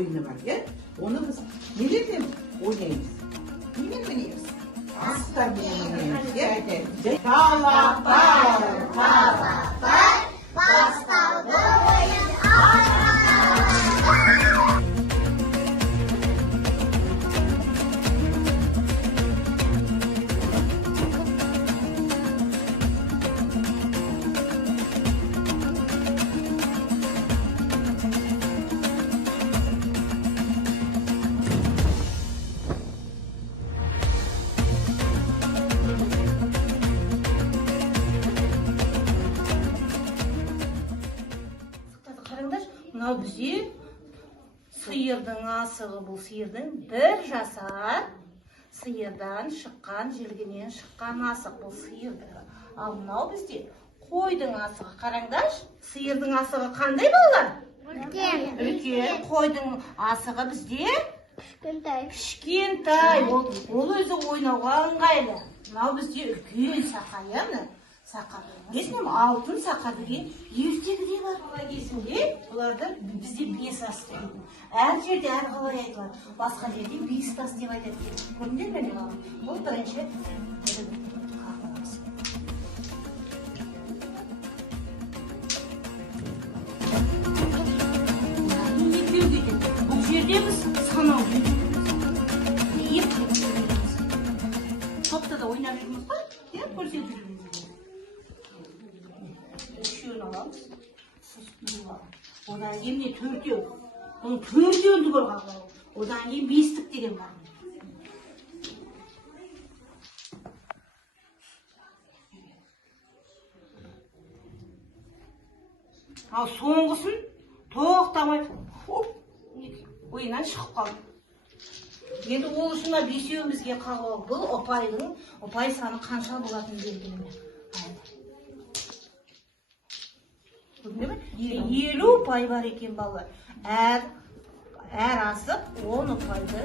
ойыны бар, иә? Оны біз нелерден ойнаймыз? Немен ойнаймыз? Асықтармен ойнаймыз, иә? Талапар, басталды ойын мынау бізде сиырдың асығы, бұл сиырдың 1 жасар сиырдан шыққан, желгенен шыққан асық, бұл сиырды. Ал мынау бізде қойдың асығы. Қараңдаршы, сиырдың асығы қандай балалар? Үлкен. Қойдың асығы бізде кішкентай. Ол өзі ойнауға ыңғайлы. Мынау бізде үлкен сақа, яғни сақа. Есінем алтын сақа деген ертегі бар. Бала кезінде бұларды бізде 5 ас дейді. Әр жерде әрқалай айтылады. Басқа жерде 5 тас деп айтады. Көрдіңдер ме балам? Бұл бірінші бұл жерде біз санау топта да ойнап жүрміз ғой, көрсетіп жүрміз. Үшеуін аламыз, одан кейін міне 4-еу. Оның 4-еуінді көрған. Одан кейін 5-тік деген бар. Ал соңғысын тоқтамай ойынан шығып қалды. Енді ол үшін 5-еуімізге қалып, бұл ұпай саны қанша болатын белгілеме. 50 ұпай бар екен балалар. Әр асық 10 ұпайды